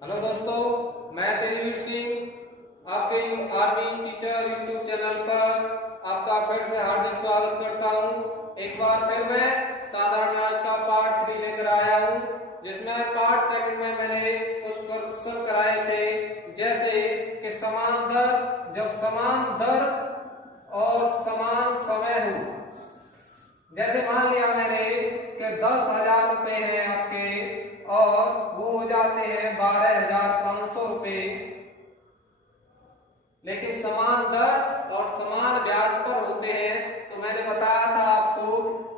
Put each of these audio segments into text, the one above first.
Hello दोस्तों, मैं तेजवीर सिंह आपके आर्मी टीचर यूट्यूब चैनल पर आपका फिर से हार्दिक स्वागत करता हूं। एक बार फिर मैं साधारण मैथ का पार्ट 3 लेकर आया हूं, जिसमें पार्ट 7 में मैंने कुछ क्वेश्चन कराए थे, जैसे कि समान दर, जब समान दर और समान समय हो। जैसे मान लिया मैंने कि 10,000 रुपए हैं आपके और वो हो जाते हैं 12,500 रुपए, लेकिन समान दर और समान ब्याज पर होते हैं। तो मैंने बताया था आपको,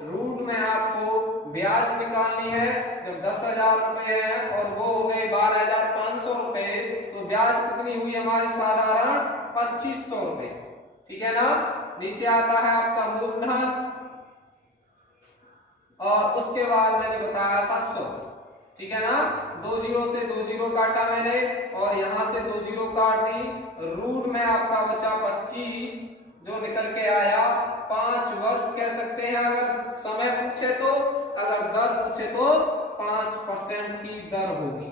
रूट में आपको ब्याज निकालनी है। जब 10,000 रुपए है और वो हो गए 12,500 रुपए, तो ब्याज कितनी हुई हमारी साधारण 2,500 रुपए। ठीक है ना। नीचे आता है आपका मूलधन और उसके बाद मैंने बताया था 100। ठीक है ना। 2 जीरो से 2 जीरो काटा मैंने और यहां से 2 जीरो काट दी। रूट में आपका बचा 25, जो निकल के आया 5 वर्ष कह सकते हैं अगर समय पूछे तो। अगर दर पूछे तो 5% की दर होगी।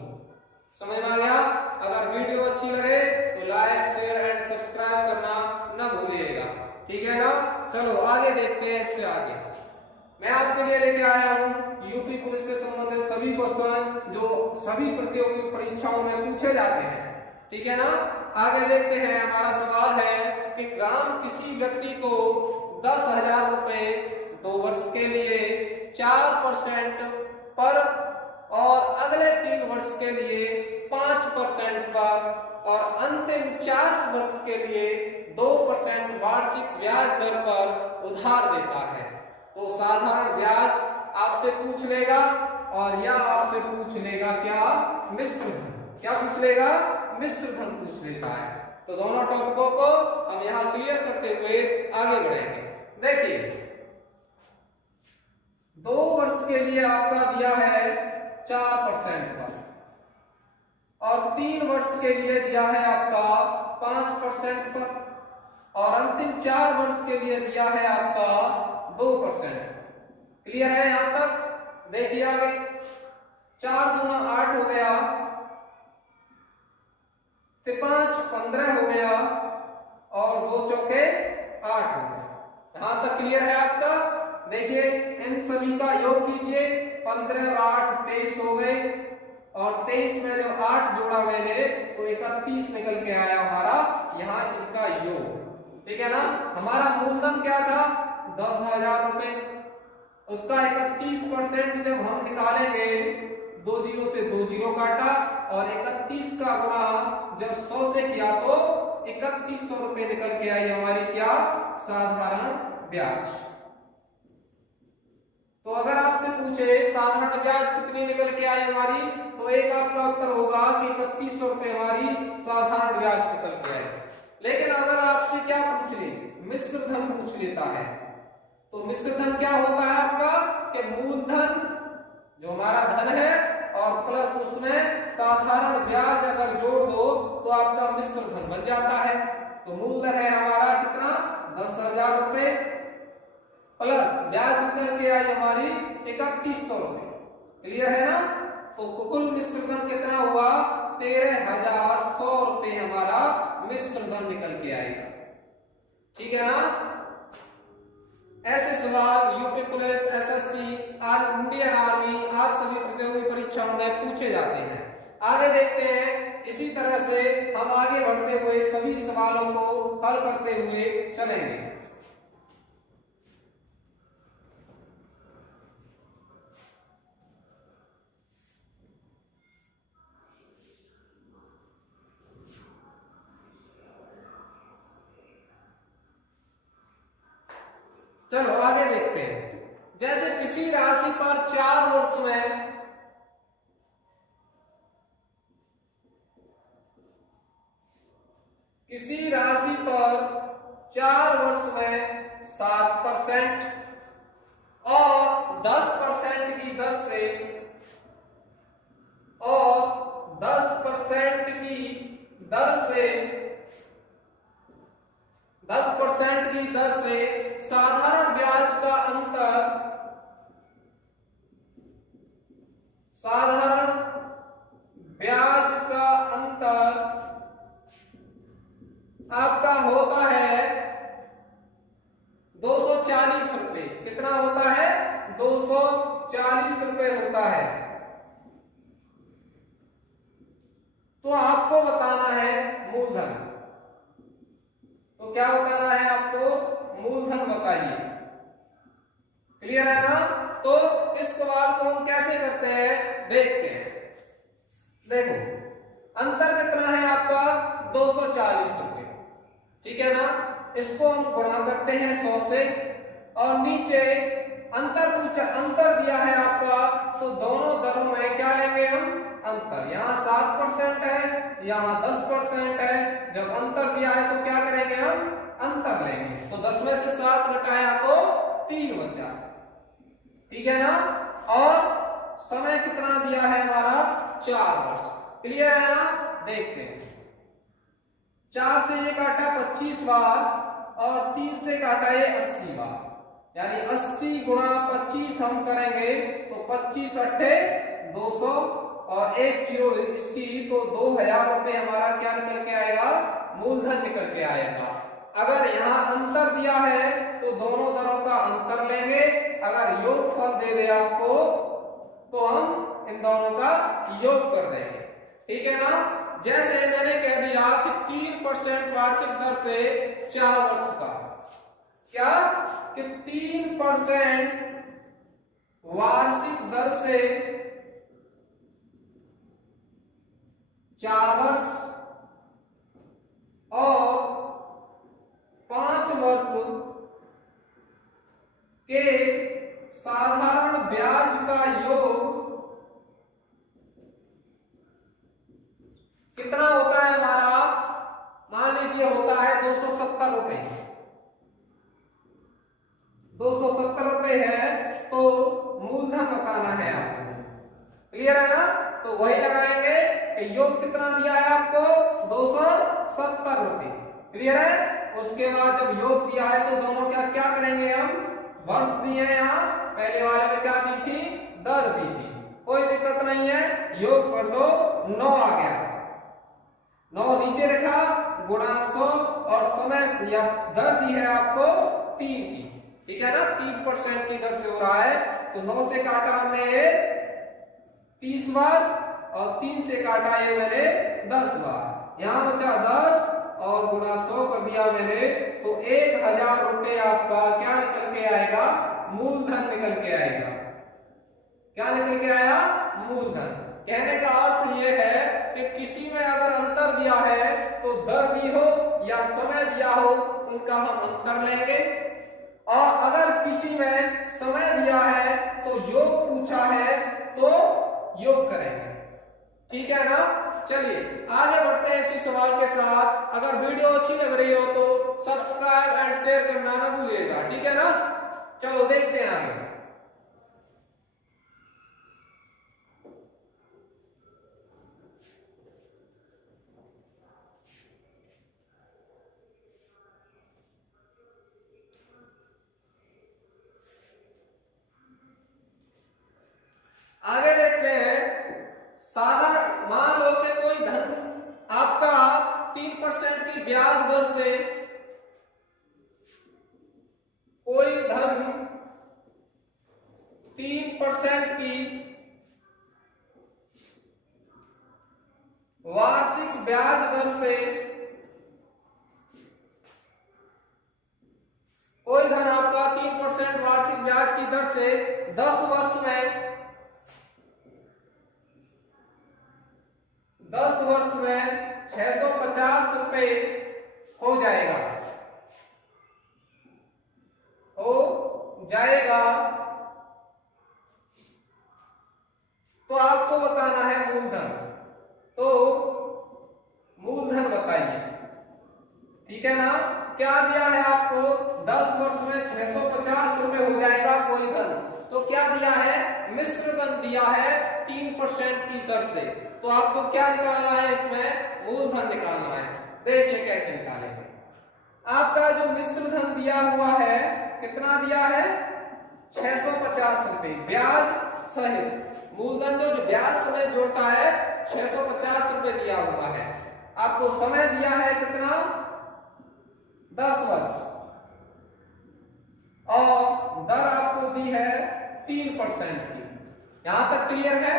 समझ में आ गया। अगर वीडियो अच्छी लगे तो लाइक शेयर एंड सब्सक्राइब करना ना भूलिएगा। ठीक है ना। चलो आगे देखते हैं। इससे आगे मैं आपके लिए लेके आया हूं यूपी पुलिस से संबंधित सभी क्वेश्चन जो सभी प्रतियोगी परीक्षाओं में पूछे जाते हैं। ठीक है ना। आगे देखते हैं। हमारा सवाल है कि ग्राम किसी व्यक्ति को 10,000 रुपए 2 वर्ष के लिए 4% पर और अगले 3 वर्ष के लिए 5% पर और अंतिम 4 वर्ष के लिए 2% वार्षिक ब्याज दर पर उधार देता है। तो साधारण ब्याज आपसे पूछ लेगा और यह आपसे पूछ लेगा क्या, मिश्र धन। क्या पूछ लेगा, मिश्र धन पूछ लेता है। तो दोनों टॉपिकों को हम यहां क्लियर करते हुए आगे बढ़ेंगे। देखिए, 2 वर्ष के लिए आपका दिया है 4% पर और 3 वर्ष के लिए दिया है आपका 5% पर और अंतिम 4 वर्ष के लिए दिया है आपका 2%। क्लियर है यहां तक। देखिए आगे, 4 दूना 8 हो गया, 5 15 हो गया और 2 चौके 8 हो गया। यहां तक क्लियर है आपका। देखिए इन सभी का योग कीजिए। 15 और 8 23 हो गए और 23 में जब 8 जोड़ा मैंने तो 31 निकल के आया हमारा यहाँ इनका योग। ठीक है ना। हमारा मूलधन क्या था, 10,000 रुपए। उसका 31% जब हम निकालेंगे, 2 जीरो से 2 जीरो काटा और 31 का गुणा जब 100 से किया तो 3,100 रुपए निकल के आई हमारी क्या, साधारण ब्याज। तो अगर आपसे पूछे साधारण ब्याज कितनी निकल के आई हमारी, तो एक आपका उत्तर होगा कि 3,100 रुपए हमारी साधारण ब्याज निकल के आई। लेकिन अगर आपसे क्या पूछ ले, मिश्र धन पूछ लेता है, तो मिश्र धन क्या होता है आपका कि मूलधन जो हमारा धन है और प्लस उसमें साधारण ब्याज अगर जोड़ दो तो आपका मिश्र धन बन जाता है। तो मूलधन है हमारा कितना, 10,000 रुपए प्लस ब्याज निकल के आई हमारी 3,100 रुपए। क्लियर है ना। तो कुल मिश्र धन कितना हुआ, 13,100 रुपए हमारा मिश्र धन निकल के आएगा। ठीक है ना। ऐसे सवाल UP police, SSC, Indian army आज सभी प्रतियोगी परीक्षाओं में पूछे जाते हैं। आगे देखते हैं। इसी तरह से हम आगे बढ़ते हुए सभी सवालों को हल करते हुए चलेंगे। चलो आगे देखते हैं। जैसे किसी राशि पर 4 वर्ष में किसी राशि पर 4 वर्ष में 7% और 10% की दर से और 10% की दर से 10% की दर से साधारण ब्याज का अंतर साधारण ब्याज का अंतर आपका होता है 240 रुपए। कितना होता है? 240 रुपए होता है। तो आपको बताना है मूलधन। तो क्या बताना है आपको? मूलधन बताइए। क्लियर है ना? तो इस सवाल को हम कैसे करते हैं देखते हैं। देखो अंतर कितना है आपका? 240 रुपए। ठीक है ना? इसको हम गुणा करते हैं 100 से और नीचे अंतर दिया है आपका, तो दोनों दरों में क्या लेंगे हम? अंतर। यहाँ 7% है, यहाँ 10% है। जब अंतर दिया है तो क्या करेंगे हम? अंतर लेंगे। तो 10 में से 7 घटाया तो 3 बचा। ठीक है ना? और समय कितना दिया है हमारा? 4 वर्ष। क्लियर है ना? देखते हैं। 4 से ये काटा 25 बार और 3 से काटा ये 80 बार, यानी 80 गुणा 25 हम करेंगे तो 25 अट्ठे 200 और 1 जीरो इसकी, तो 2000 रुपए हमारा क्या निकल के आएगा? मूलधन निकल के आएगा। अगर यहाँ अंतर दिया है तो दोनों दरों का अंतर लेंगे। अगर योगफल दे दे आपको तो हम इन दोनों का योग कर देंगे। ठीक है ना? जैसे मैंने कह दिया कि 3% वार्षिक दर से 4 वर्ष का, क्या कि 3% वार्षिक दर से 4 वर्ष और 5 वर्ष के साधारण ब्याज का योग कितना होता है हमारा? मान लीजिए होता है 270 रुपए। 270 रुपए है तो मूलधन बताना है आपको। क्लियर है ना? तो वही लगाएंगे कि योग कितना दिया है आपको? 270 रुपए। क्लियर है? उसके बाद जब योग दिया है तो दोनों क्या करेंगे हम? वर्ष दिए हैं, यहाँ पहले वाले में क्या दी थी? दर दी थी। कोई दिक्कत नहीं है, योग कर दो। 9 आ गया, 9 नीचे रखा, गुणा 100 और समय या दर दी है आपको 3 की। ठीक है ना? 3% की दर से हो रहा है। तो 9 से काटा हमने 30 बार और 3 से काटा ये मैंने 10 बार। यहां बचा 10 और गुणा 100 कर दिया मैंने, तो 1000 रुपए आपका क्या निकल के आएगा? मूलधन निकल के आएगा। क्या निकल के आया? मूलधन। कहने का अर्थ यह है कि किसी में अगर अंतर दिया है तो दर दी हो या समय दिया हो उनका हम अंतर लेंगे, और अगर किसी में समय दिया है तो योग पूछा है तो योग करेंगे। ठीक है ना? चलिए आगे बढ़ते हैं इसी सवाल के साथ। अगर वीडियो अच्छी लग रही हो तो सब्सक्राइब एंड शेयर करना ना भूलिएगा। ठीक है ना? चलो देखते हैं आगे। आगे देखते हैं। साधारण मान लो कि कोई धन आपका 3% की ब्याज दर से, कोई धन 3% की वार्षिक ब्याज दर से, कोई धन आपका 3% वार्षिक ब्याज की दर से 10 वर्ष में 650 रुपए हो जाएगा। तो आपको बताना है मूलधन। तो मूलधन बताइए। ठीक है ना? क्या दिया है आपको? 10 वर्ष में 650 रुपए हो जाएगा कोई धन। तो क्या दिया है? मिश्र धन दिया है 3% की दर से। तो आपको क्या निकालना है? इसमें मूलधन निकालना है। देखिए कैसे निकालेंगे। आपका जो मिश्र धन दिया हुआ है कितना दिया है? 650 रुपए ब्याज सहित। मूलधन जो ब्याज समेत जोड़ता है 650 रुपए दिया हुआ है। आपको समय दिया है कितना, 10 वर्ष, और दर आपको दी है 3% की। यहां तक क्लियर है?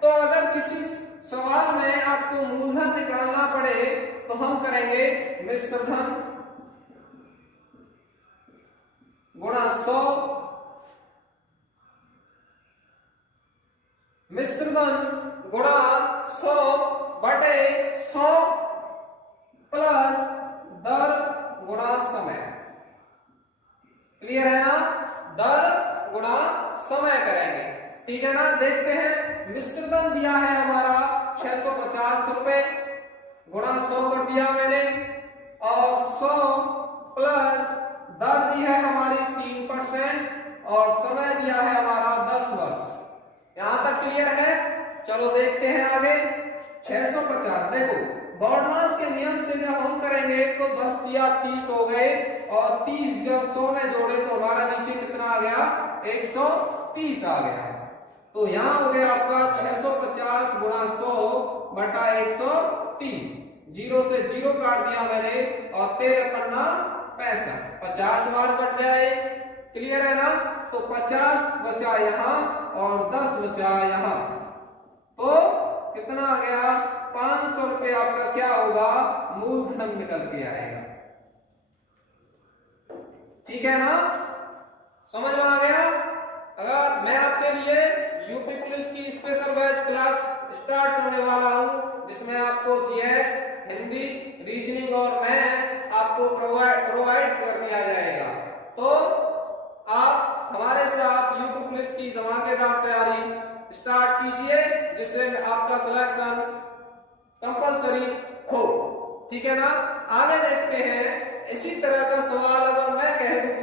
तो अगर किसी सवाल में आपको मूलधन निकालना पड़े तो हम करेंगे मिश्र धन गुणा 100, मिश्र धन गुणा 100 बटे 100 प्लस दर गुणा समय। क्लियर है ना? दर गुणा समय करेंगे, ठीक है ना? देखते हैं, मिश्र धन दिया है हमारा 650 रुपए, गुणा 100 कर दिया मैंने, और 100 प्लस दर दी है हमारी 3% और समय दिया है हमारा 10 वर्ष। यहां तक क्लियर है? चलो देखते हैं आगे। 650, देखो बॉडमास के नियम से जब हम करेंगे तो 10 दिया 30 हो गए, और 30 जब 100 में जोड़े तो हमारा नीचे कितना आ गया, 130 आ गया। तो यहां हो गया आपका 650 गुणा 100 बटा 130, 0 से 0 काट दिया मैंने, और 13 पन्ना 65, 50 बार कट जाए। क्लियर है ना? तो 50 बचा यहां और 10 बचा यहां, तो कितना आ गया, 500 रुपए आपका क्या होगा, मूलधन निकल के आएगा। ठीक है ना? समझ में आ गया? अगर मैं आपके लिए यूपी पुलिस की स्पेशल बैच क्लास स्टार्ट करने वाला हूं, जिसमें आपको जीएस, हिंदी, रीजनिंग और मैथ आपको प्रोवाइड कर दिया जाएगा, तो आप हमारे साथ यूपी पुलिस की धमाकेदार तैयारी स्टार्ट कीजिए, जिससे आपका सिलेक्शन कंपलसरी हो। ठीक है ना? आगे देखते हैं। इसी तरह का सवाल अगर मैं कह दूं,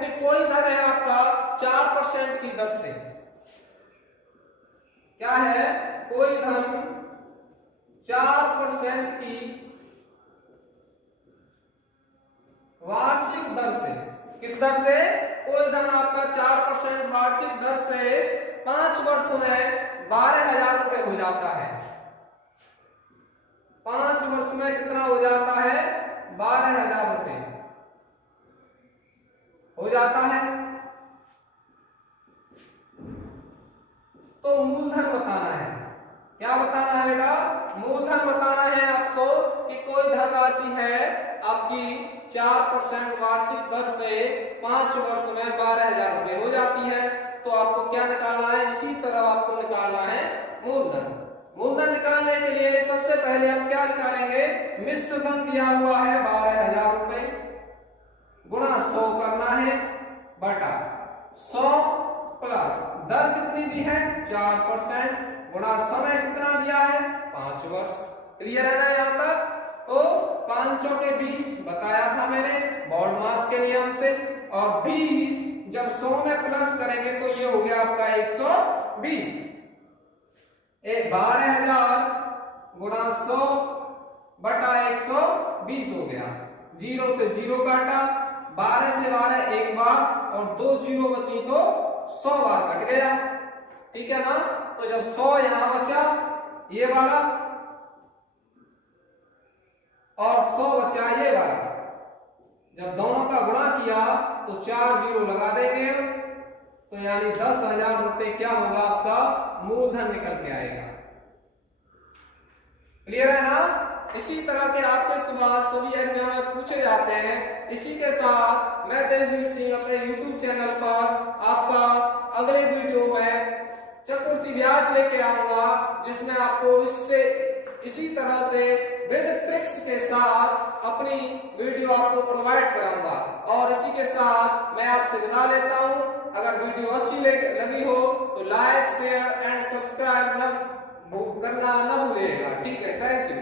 कि कोई धन है आपका 4% की दर से, क्या है, कोई धन 4% की वार्षिक दर से, किस दर से, कोई धन आपका 4% वार्षिक दर से 5 वर्ष में 12,000 रुपए हो जाता है। 5 वर्ष में कितना हो जाता है, 12,000 रुपए हो जाता है। तो मूलधन बताना है। क्या बताना है बेटा, मूलधन बताना है आपको कि कोई धनराशि है आपकी 4% वार्षिक दर से 5 वर्ष में 12,000 रुपए हो जाती है। तो आपको क्या निकालना है, इसी तरह आपको निकालना है मूलधन। मूलधन निकालने के लिए सबसे पहले हम क्या निकालेंगे, मिश्र धन दिया हुआ है 12,000 रुपए, गुणा 100 करना है, बटा 100 प्लस दर कितनी दी है, 4%, गुणा समय कितना दिया है, 5 वर्ष। क्लियर है ना यहाँ तक? तो 5 चौके 20 बताया था मैंने बॉडमास के नियम से, और 20 जब 100 में प्लस करेंगे तो ये हो गया आपका 120। 12,000 गुणा 100 बटा 120 हो गया। 0 से 0 काटा, 12 से 12 एक बार, और 2 0 बची तो 100 बार कट गया। ठीक है ना? तो जब 100 यहां बचा ये वाला, और 100 बचा ये वाला, जब दोनों का गुणा किया तो 4 0 लगा देंगे, तो यानी 10,000 रुपए क्या होगा, आपका मूलधन निकल के आएगा। क्लियर है ना? इसी तरह के आपके सवाल सभी एग्जाम में पूछे जाते हैं। इसी के साथ मैं तेजवीर सिंह अपने YouTube चैनल पर आपका अगले वीडियो में चतुर्थी ब्याज लेके आऊंगा, जिसमें आपको इसी तरह से विद ट्रिक्स के साथ अपनी वीडियो आपको प्रोवाइड कराऊंगा। और इसी के साथ मैं आपसे विदा लेता हूं। अगर वीडियो अच्छी लगी हो तो लाइक, शेयर एंड सब्सक्राइब करना न भूलिएगा। ठीक है, थैंक यू।